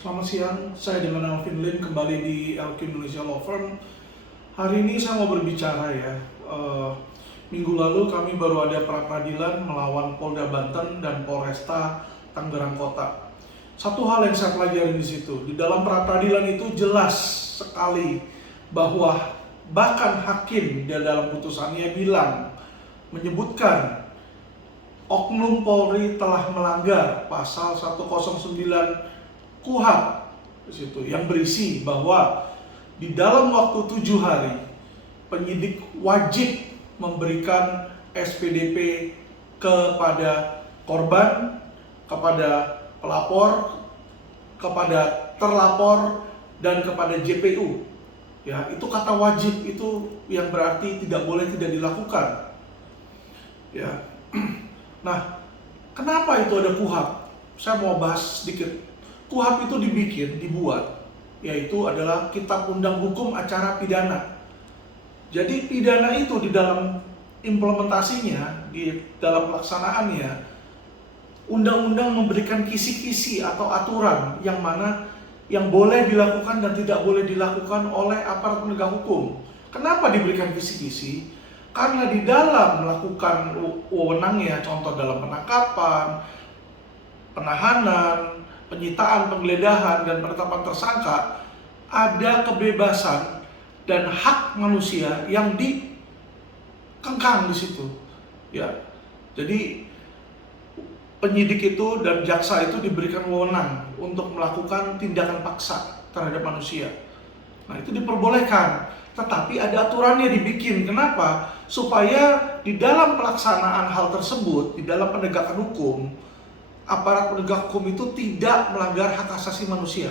Selamat siang, saya dengan Alvin Lim kembali di LQ Indonesia Law Firm. Hari ini saya mau berbicara ya. Minggu lalu kami baru ada pra-peradilan melawan Polda Banten dan Polresta Tangerang Kota. Satu hal yang saya pelajari di situ, di dalam pra-peradilan itu jelas sekali bahwa bahkan hakim di dalam putusannya menyebutkan Oknum Polri telah melanggar pasal 109 KUHP di situ yang berisi bahwa di dalam waktu 7 hari penyidik wajib memberikan SPDP kepada korban, kepada pelapor, kepada terlapor, dan kepada JPU. Ya, itu kata wajib itu yang berarti tidak boleh tidak dilakukan. Ya. Nah, kenapa itu ada KUHP? Saya mau bahas sedikit. KUHP itu dibuat, yaitu adalah Kitab Undang Hukum Acara Pidana. Jadi pidana itu di dalam implementasinya, di dalam pelaksanaannya, undang-undang memberikan kisi-kisi atau aturan yang mana yang boleh dilakukan dan tidak boleh dilakukan oleh aparat penegak hukum. Kenapa diberikan kisi-kisi? Karena di dalam melakukan wewenangnya, contoh dalam penangkapan, penahanan, penyitaan, penggeledahan, dan penetapan tersangka, ada kebebasan dan hak manusia yang dikengkang di situ. Ya, jadi penyidik itu dan jaksa itu diberikan wewenang untuk melakukan tindakan paksa terhadap manusia. Nah, itu diperbolehkan, tetapi ada aturannya dibikin. Kenapa? Supaya di dalam pelaksanaan hal tersebut, di dalam penegakan hukum, aparat penegak hukum itu tidak melanggar hak asasi manusia,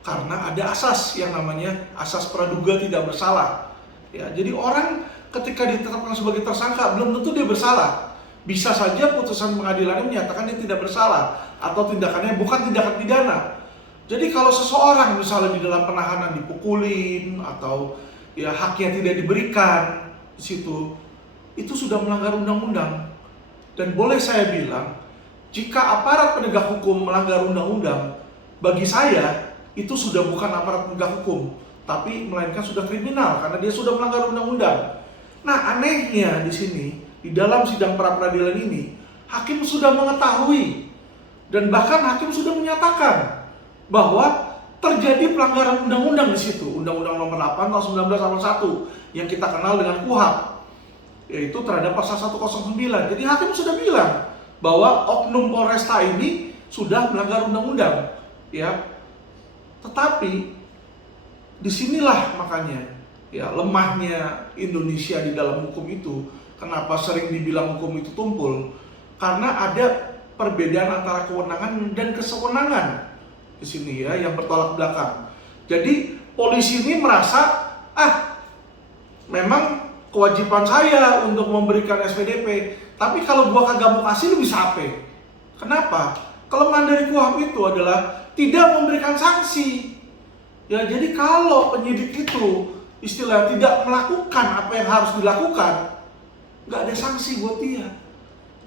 karena ada asas yang namanya asas praduga tidak bersalah. Ya, jadi orang ketika ditetapkan sebagai tersangka belum tentu dia bersalah. Bisa saja putusan pengadilannya menyatakan dia tidak bersalah atau tindakannya bukan tindakan pidana. Jadi kalau seseorang misalnya di dalam penahanan dipukulin atau ya haknya tidak diberikan di situ, itu sudah melanggar undang-undang. Dan boleh saya bilang, jika aparat penegak hukum melanggar undang-undang, bagi saya itu sudah bukan aparat penegak hukum, tapi melainkan sudah kriminal karena dia sudah melanggar undang-undang. Nah, anehnya di sini, di dalam sidang pra-peradilan ini, hakim sudah mengetahui dan bahkan hakim sudah menyatakan bahwa terjadi pelanggaran undang-undang di situ, Undang-Undang Nomor 8 Tahun 1981 yang kita kenal dengan KUHP, yaitu terhadap pasal 109. Jadi hakim sudah bilang bahwa oknum Polresta ini sudah melanggar undang-undang, ya. Tetapi disinilah makanya ya lemahnya Indonesia di dalam hukum itu. Kenapa sering dibilang hukum itu tumpul? Karena ada perbedaan antara kewenangan dan kesewenangan di sini ya yang bertolak belakang. Jadi polisi ini merasa memang kewajiban saya untuk memberikan SPDP. Tapi kalau gua kagak mau kasih, lu bisa apa? Kenapa? Kelemahan dari KUHP itu adalah tidak memberikan sanksi. Ya, jadi kalau penyidik itu istilah tidak melakukan apa yang harus dilakukan, nggak ada sanksi buat dia.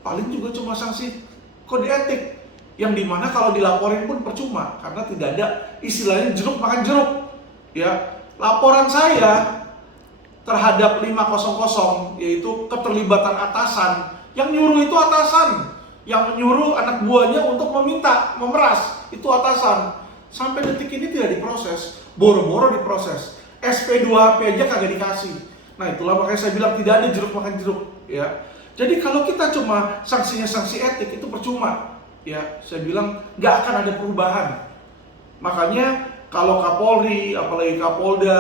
Paling juga cuma sanksi kode etik, yang dimana kalau dilaporin pun percuma, karena tidak ada istilahnya jeruk makan jeruk. Ya, laporan saya terhadap 500 yaitu keterlibatan atasan. Yang nyuruh itu atasan, yang menyuruh anak buahnya untuk memeras itu atasan. Sampai detik ini tidak diproses, boro-boro diproses. SP2HP aja kagak dikasih. Nah, itulah makanya saya bilang tidak ada jeruk makan jeruk, ya. Jadi kalau kita cuma sanksinya sanksi etik itu percuma, ya. Saya bilang nggak akan ada perubahan. Makanya kalau Kapolri, apalagi Kapolda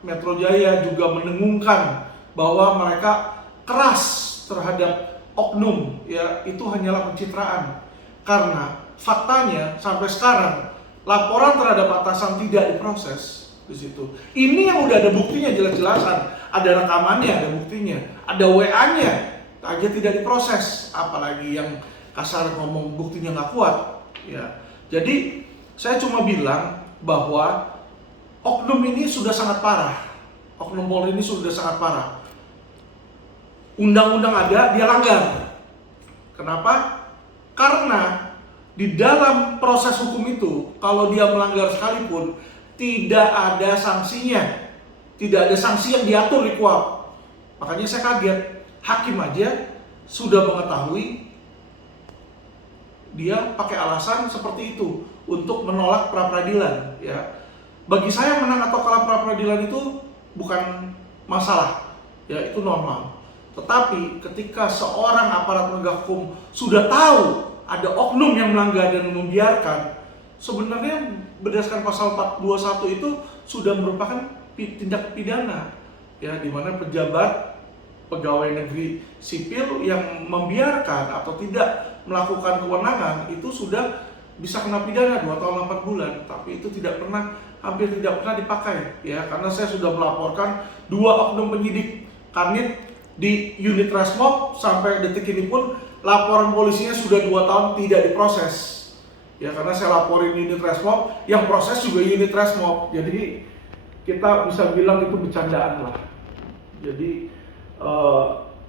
Metro Jaya juga mendengungkan bahwa mereka keras terhadap oknum, ya, itu hanyalah pencitraan. Karena faktanya sampai sekarang laporan terhadap atasan tidak diproses di situ. Ini yang udah ada buktinya jelas-jelasan, ada rekamannya, ada buktinya, ada WA-nya, aja tidak diproses. Apalagi yang kasar ngomong buktinya nggak kuat, ya. Jadi saya cuma bilang bahwa oknum ini sudah sangat parah. Oknum Polri ini sudah sangat parah. Undang-undang ada, dia langgar. Kenapa? Karena di dalam proses hukum itu, kalau dia melanggar sekalipun, tidak ada sanksinya. Tidak ada sanksi yang diatur di KUHP. Makanya saya kaget, hakim aja sudah mengetahui, dia pakai alasan seperti itu untuk menolak pra-peradilan. Ya, bagi saya menang atau kalah pra-peradilan itu bukan masalah, ya itu normal. Tetapi ketika seorang aparat penegak hukum sudah tahu ada oknum yang melanggar dan membiarkan, sebenarnya berdasarkan pasal 421 itu sudah merupakan tindak pidana, ya, di mana pejabat pegawai negeri sipil yang membiarkan atau tidak melakukan kewenangan itu sudah bisa kena pidana 2 tahun 8 bulan. Tapi itu hampir tidak pernah dipakai, ya, karena saya sudah melaporkan 2 oknum penyidik Kanit di unit Resmob, sampai detik ini pun laporan polisinya sudah 2 tahun tidak diproses, ya, karena saya laporin unit Resmob, yang proses juga unit Resmob. Jadi kita bisa bilang itu bercandaan lah. Jadi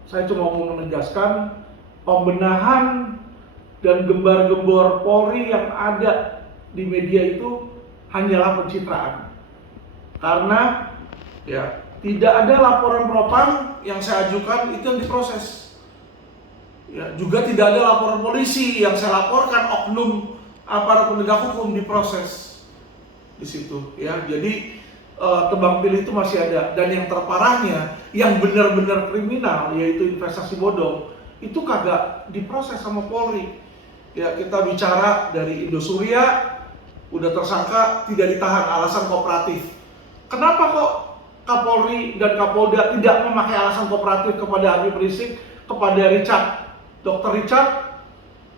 saya cuma mau menegaskan, pembenahan dan gembar-gembor Polri yang ada di media itu hanyalah pencitraan. Karena ya tidak ada laporan propam yang saya ajukan itu yang diproses. Ya, juga tidak ada laporan polisi yang saya laporkan oknum aparat penegak hukum diproses di situ. Ya, jadi tebang pilih itu masih ada. Dan yang terparahnya, yang benar-benar kriminal, yaitu investasi bodong, itu kagak diproses sama Polri. Ya, kita bicara dari Indosuria, udah tersangka tidak ditahan, alasan kooperatif. Kenapa kok Kapolri dan Kapolda tidak memakai alasan kooperatif kepada Habib Rizik, kepada Richard, Dr. Richard?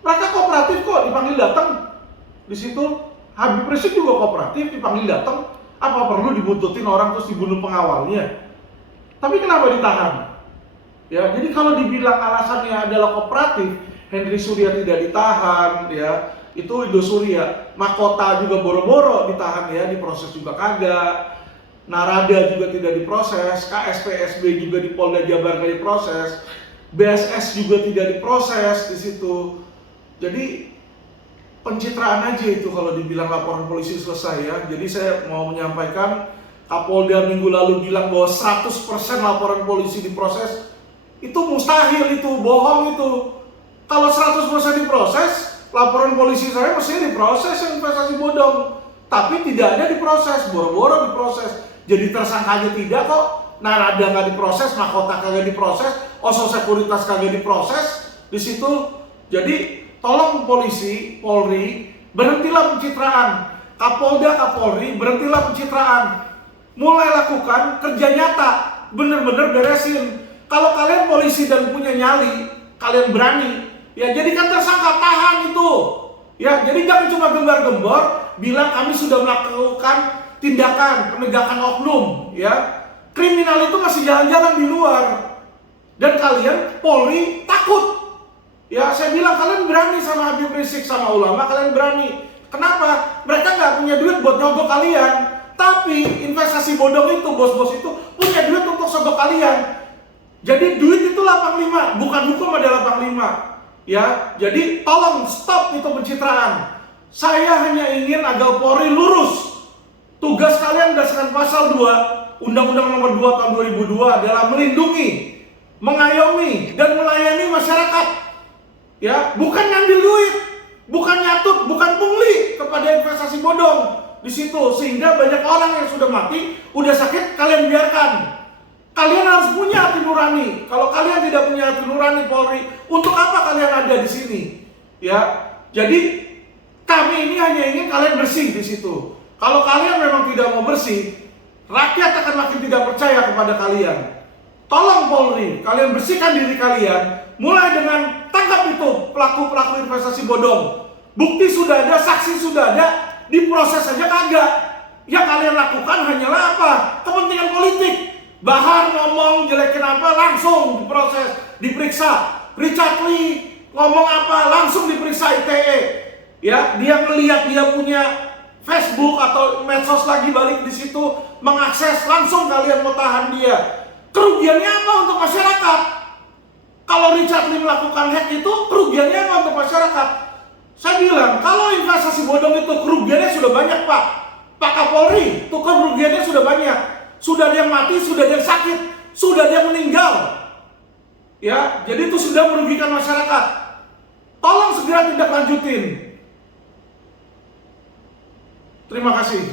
Mereka kooperatif kok, dipanggil datang. Di situ Habib Rizik juga kooperatif, dipanggil datang. Apa perlu dibuntutin orang terus dibunuh pengawalnya? Tapi kenapa ditahan? Ya, jadi kalau dibilang alasannya adalah kooperatif, Henry Surya tidak ditahan, ya, itu Indosuria. Mahkota juga boro-boro ditahan, ya, diproses juga kagak. Narada juga tidak diproses, KSPSB juga di Polda Jabar nggak diproses, BSS juga tidak diproses di situ. Jadi pencitraan aja itu kalau dibilang laporan polisi selesai, ya. Jadi saya mau menyampaikan, Kapolda minggu lalu bilang bahwa 100% laporan polisi diproses. Itu mustahil, itu bohong itu. Kalau 100% diproses, laporan polisi saya mestinya diproses yang investasi bodong. Tapi tidak ada diproses, boro-boro diproses. Jadi tersangkanya tidak kok. Narada nggak diproses, mahkota kagak diproses, Oso Sekuritas kagak diproses di situ. Jadi tolong polisi, Polri, berhentilah pencitraan. Kapolda, Kapolri, berhentilah pencitraan. Mulai lakukan kerja nyata, bener-bener beresin. Kalau kalian polisi dan punya nyali, kalian berani, ya jadikan tersangka, tahan itu. Ya, jadi jangan cuma gembar-gembor bilang kami sudah melakukan tindakan penegakan oknum, ya. Kriminal itu masih jalan-jalan di luar. Dan kalian Polri takut. Ya, saya bilang kalian berani sama Habib Rizik, sama ulama, kalian berani. Kenapa? Mereka nggak punya duit buat nyogok kalian. Tapi investasi bodong itu, bos-bos itu punya duit untuk sogok kalian. Jadi duit itu lapang 5, bukan hukum ada lapang 5. Ya, jadi tolong stop itu pencitraan. Saya hanya ingin agar Polri lurus. Tugas kalian berdasarkan pasal 2 Undang-Undang Nomor 2 Tahun 2002 adalah melindungi, mengayomi, dan melayani masyarakat. Ya, bukan ngambil duit, bukan nyatut, bukan pungli kepada investasi bodong di situ, sehingga banyak orang yang sudah mati, udah sakit, kalian biarkan. Kalian harus punya hati nurani. Kalau kalian tidak punya hati nurani, Polri, untuk apa kalian ada di sini? Ya, jadi kami ini hanya ingin kalian bersih di situ. Kalau kalian memang tidak mau bersih, rakyat akan makin tidak percaya kepada kalian. Tolong Polri, kalian bersihkan diri kalian, mulai dengan tangkap itu pelaku-pelaku investasi bodong. Bukti sudah ada, saksi sudah ada, diproses saja kagak. Yang kalian lakukan hanyalah apa? Kepentingan politik. Bahar ngomong jelekin apa, langsung diproses, diperiksa. Richard Lee ngomong apa, langsung diperiksa ITE. Ya, dia melihat dia punya Facebook atau medsos lagi balik di situ, mengakses, langsung kalian mau tahan dia. Kerugiannya apa untuk masyarakat? Kalau Richard Lee melakukan hack itu, kerugiannya apa untuk masyarakat? Saya bilang, kalau investasi bodong itu kerugiannya sudah banyak, Pak. Pak Kapolri, itu kerugiannya sudah banyak. Sudah ada yang mati, sudah ada yang sakit, sudah ada yang meninggal. Ya, jadi itu sudah merugikan masyarakat. Tolong segera tindak lanjutin. Terima kasih.